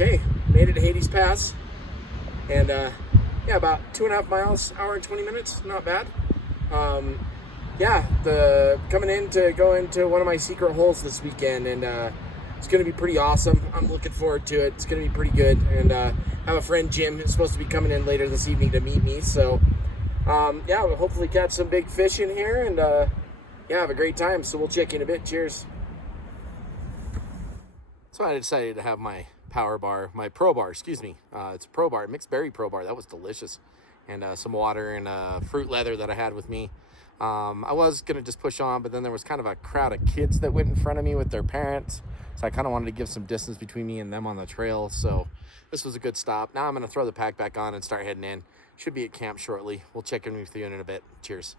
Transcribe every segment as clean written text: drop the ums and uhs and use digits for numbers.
Okay, made it to Hades Pass, and yeah, about 2.5 miles, hour and 20 minutes, not bad. Yeah, the coming in to go into one of my secret holes this weekend, and it's going to be pretty awesome. I'm looking forward to it. It's going to be pretty good, and I have a friend Jim who's supposed to be coming in later this evening to meet me. So yeah, we'll hopefully catch some big fish in here, and yeah, have a great time. So we'll check in a bit. Cheers. So I decided to have my power bar, my pro bar, excuse me. It's a pro bar, mixed berry pro bar. That was delicious. And some water and fruit leather that I had with me. I was going to just push on, but then there was kind of a crowd of kids that went in front of me with their parents. So I kind of wanted to give some distance between me and them on the trail. So this was a good stop. Now I'm going to throw the pack back on and start heading in. Should be at camp shortly. We'll check in with you in a bit. Cheers.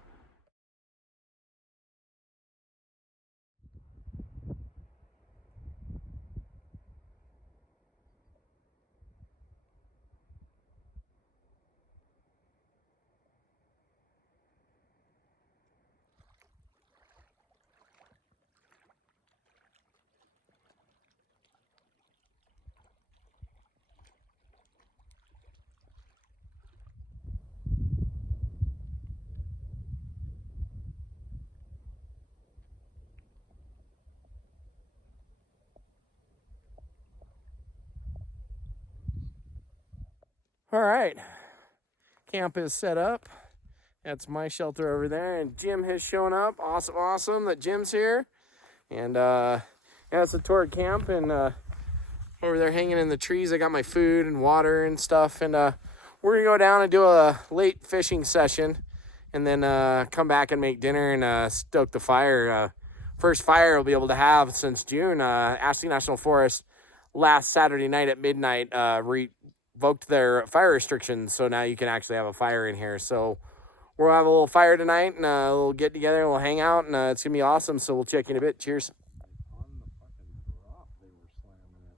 All right, camp is set up. That's my shelter over there, and Jim has shown up. Awesome, awesome that Jim's here. And yeah, it's a tour of camp, and over there hanging in the trees, I got my food and water and stuff. And we're gonna go down and do a late fishing session, and then come back and make dinner and stoke the fire. First fire we'll be able to have since June. Ashley National Forest last Saturday night at midnight revoked their fire restrictions, so now you can actually have a fire in here. So we'll have a little fire tonight, and we'll get together and we'll hang out, and it's gonna be awesome. So we'll check in a bit. Cheers. On the fucking drop, they were slamming it.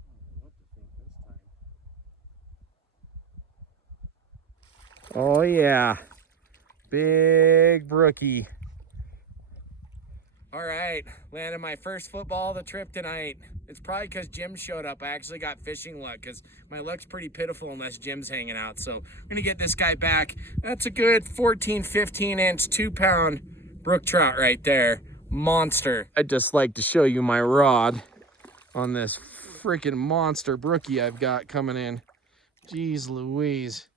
I don't know what to think this time. Oh yeah, big brookie. All right, landed my first football of the trip tonight. It's probably because Jim showed up. I actually got fishing luck because my luck's pretty pitiful unless Jim's hanging out. So I'm gonna get this guy back. That's a good 14, 15 inch, 2-pound brook trout right there. Monster. I'd just like to show you my rod on this freaking monster brookie I've got coming in. Jeez Louise.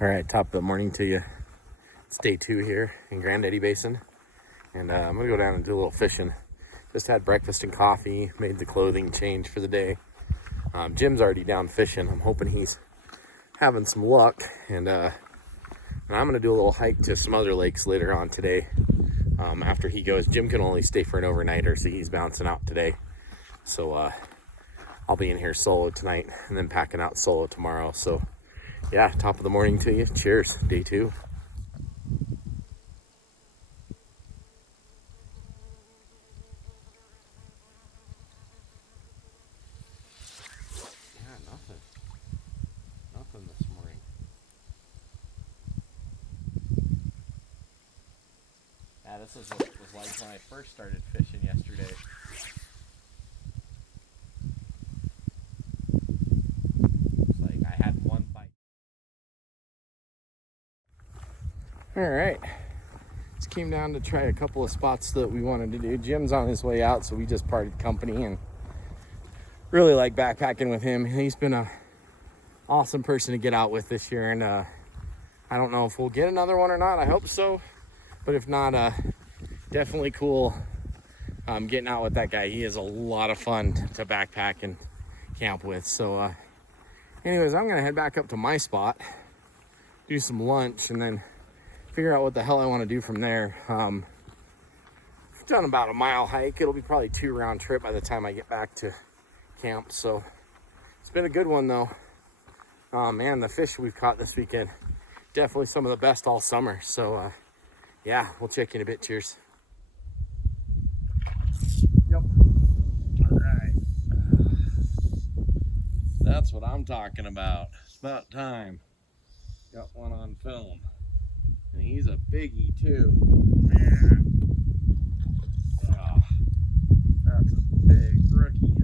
All right, top of the morning to you. It's day 2 here in Granddaddy Basin, and I'm gonna go down and do a little fishing. Just had breakfast and coffee, made the clothing change for the day. Jim's already down fishing. I'm hoping he's having some luck, and I'm gonna do a little hike to some other lakes later on today. After he goes, Jim can only stay for an overnighter, so he's bouncing out today. So I'll be in here solo tonight, and then packing out solo tomorrow. So yeah, top of the morning to you. Cheers, day 2. Yeah, nothing this morning. Yeah, this is what it was like when I first started fishing yesterday. It's like I had one bite. All right, just came down to try a couple of spots that we wanted to do. Jim's on his way out, so we just parted company, and really like backpacking with him. He's been a awesome person to get out with this year, and I don't know if we'll get another one or not. I hope so, but if not, definitely cool getting out with that guy. He is a lot of fun to backpack and camp with. So anyways, I'm gonna head back up to my spot, do some lunch, and then figure out what the hell I want to do from there. I've done about a mile hike. It'll be probably 2 round trip by the time I get back to camp. So it's been a good one though. Man, the fish we've caught this weekend, definitely some of the best all summer. So yeah, we'll check in a bit. Cheers. Yep. All right. That's what I'm talking about. It's about time. Got one on film. And he's a biggie too. Man. Oh, that's a big rookie.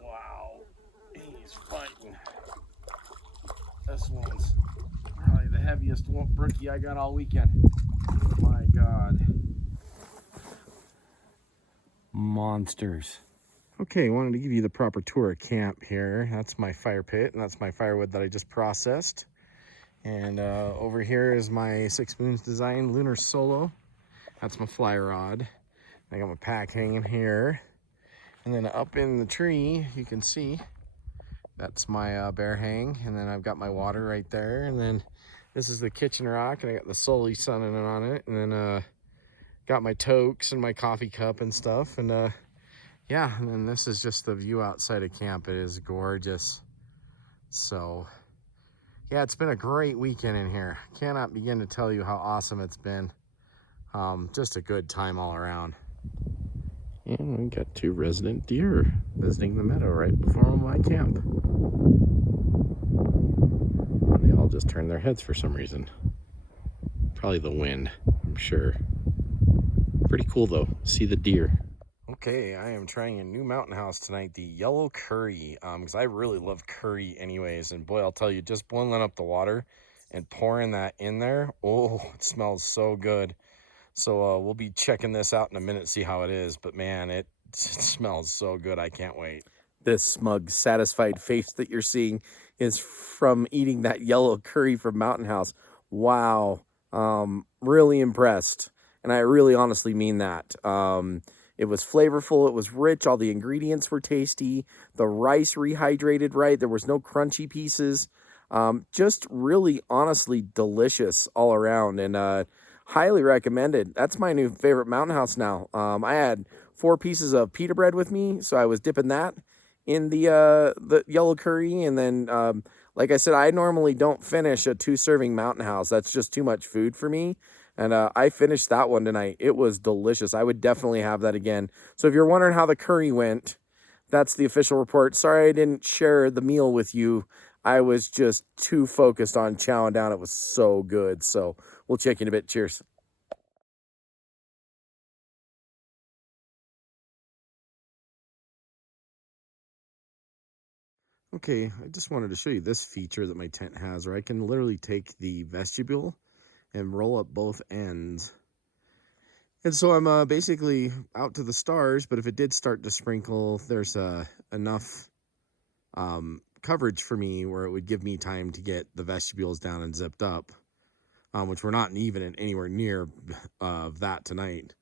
Wow, he's fighting. This one's probably the heaviest rookie I got all weekend. My God. Monsters. Okay, wanted to give you the proper tour of camp here. That's my fire pit, and that's my firewood that I just processed. And over here is my 6 Moons Design Lunar Solo. That's my fly rod. I got my pack hanging here. And then up in the tree, you can see, that's my bear hang. And then I've got my water right there. And then this is the kitchen rock, and I got the Sully sunning on it. And then got my toques and my coffee cup and stuff. And yeah, and then this is just the view outside of camp. It is gorgeous. So yeah, it's been a great weekend in here. Cannot begin to tell you how awesome it's been. Just a good time all around. And we got 2 resident deer visiting the meadow right before my camp. And they all just turned their heads for some reason. Probably the wind, I'm sure. Pretty cool though, see the deer. Okay, I am trying a new mountain house tonight, the yellow curry, because I really love curry anyways. And boy, I'll tell you, just boiling up the water and pouring that in there, oh, it smells so good. So we'll be checking this out in a minute, see how it is. But man, it smells so good. I can't wait. This smug, satisfied face that you're seeing is from eating that yellow curry from Mountain House. Wow. Really impressed. And I really honestly mean that. It was flavorful. It was rich. All the ingredients were tasty. The rice rehydrated right. There was no crunchy pieces. Just really honestly delicious all around. And highly recommended. That's my new favorite Mountain House now. I had 4 pieces of pita bread with me, so I was dipping that in the yellow curry. And then, like I said, I normally don't finish a 2-serving Mountain House. That's just too much food for me. And I finished that one tonight. It was delicious. I would definitely have that again. So if you're wondering how the curry went, that's the official report. Sorry I didn't share the meal with you. I was just too focused on chowing down. It was so good. So we'll check in a bit. Cheers. Okay, I just wanted to show you this feature that my tent has, where I can literally take the vestibule and roll up both ends. And so I'm basically out to the stars, but if it did start to sprinkle, there's enough coverage for me where it would give me time to get the vestibules down and zipped up, which we're not even anywhere near of that tonight.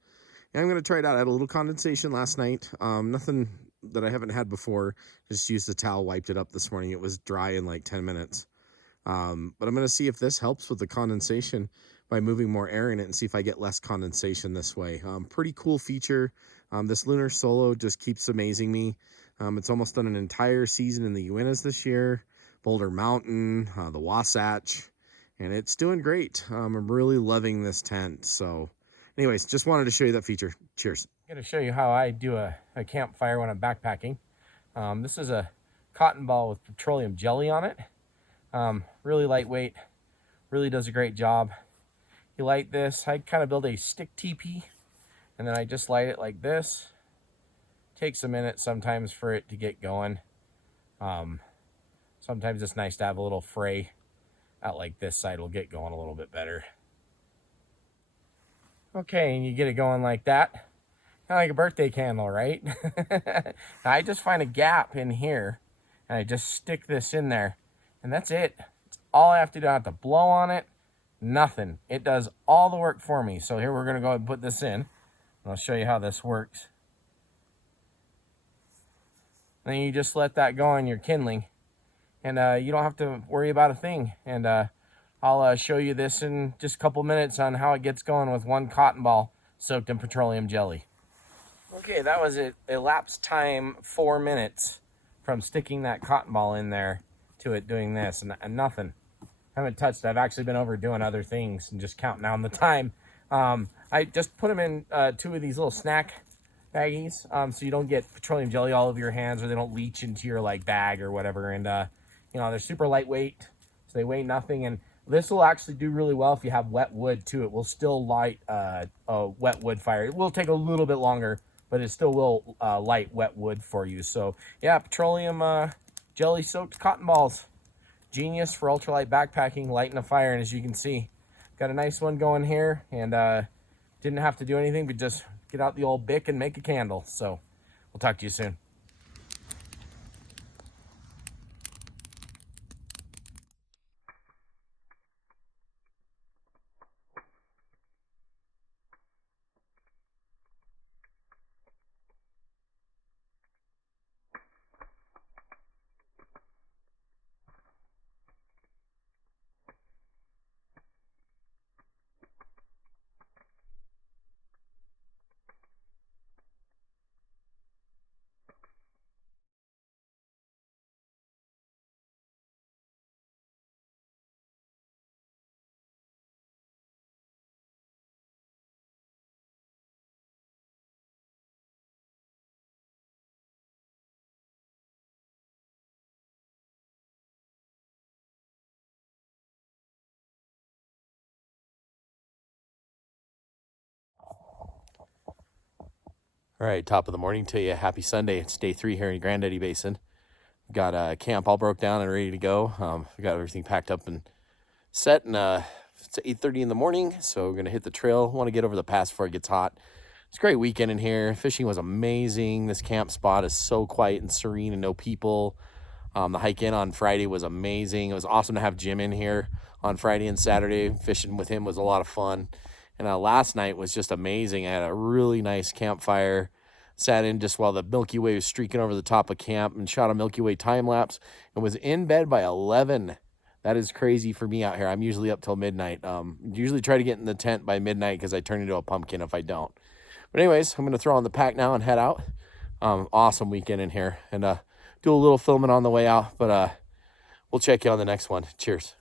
And I'm going to try it out. I had a little condensation last night. Nothing that I haven't had before. Just used the towel, wiped it up this morning. It was dry in like 10 minutes. But I'm going to see if this helps with the condensation by moving more air in it and see if I get less condensation this way. Pretty cool feature. This lunar solo just keeps amazing me. It's almost done an entire season in the Uintas this year, Boulder Mountain, the Wasatch, and it's doing great. I'm really loving this tent. So anyways, just wanted to show you that feature. Cheers. I'm going to show you how I do a campfire when I'm backpacking. This is a cotton ball with petroleum jelly on it. Really lightweight, really does a great job. You light this, I kind of build a stick teepee, and then I just light it like this. Takes a minute sometimes for it to get going. Sometimes it's nice to have a little fray out like this side will get going a little bit better. Okay, and you get it going like that. Kind of like a birthday candle, right? I just find a gap in here, and I just stick this in there, and that's it. It's all I have to do. I don't have to blow on it. Nothing. It does all the work for me. So here we're going to go ahead and put this in. I'll show you how this works. Then you just let that go on your kindling, and you don't have to worry about a thing. And I'll show you this in just a couple minutes on how it gets going with one cotton ball soaked in petroleum jelly. Okay, that was it. Elapsed time 4 minutes from sticking that cotton ball in there to it doing this, and nothing. Haven't touched it. I've actually been over doing other things and just counting down the time. I just put them in 2 of these little snack baggies, so you don't get petroleum jelly all over your hands, or they don't leach into your like bag or whatever. And you know, they're super lightweight, so they weigh nothing. And this will actually do really well if you have wet wood too. It will still light a wet wood fire. It will take a little bit longer, but it still will light wet wood for you. So yeah, petroleum jelly soaked cotton balls. Genius for ultralight backpacking, lighting a fire. And as you can see, got a nice one going here, and didn't have to do anything but just get out the old Bic and make a candle. So we'll talk to you soon. All right, top of the morning to you. Happy Sunday. It's day 3 here in Granddaddy Basin. Got a camp all broke down and ready to go. We got everything packed up and set, and it's 8:30 in the morning, so we're going to hit the trail. Want to get over the pass before it gets hot. It's a great weekend in here. Fishing was amazing. This camp spot is so quiet and serene and no people. The hike in on Friday was amazing. It was awesome to have Jim in here on Friday and Saturday. Fishing with him was a lot of fun. And last night was just amazing. I had a really nice campfire. Sat in just while the Milky Way was streaking over the top of camp and shot a Milky Way time lapse and was in bed by 11. That is crazy for me out here. I'm usually up till midnight. Usually try to get in the tent by midnight because I turn into a pumpkin if I don't. But anyways, I'm going to throw on the pack now and head out. Awesome weekend in here. And do a little filming on the way out. But we'll check you on the next one. Cheers.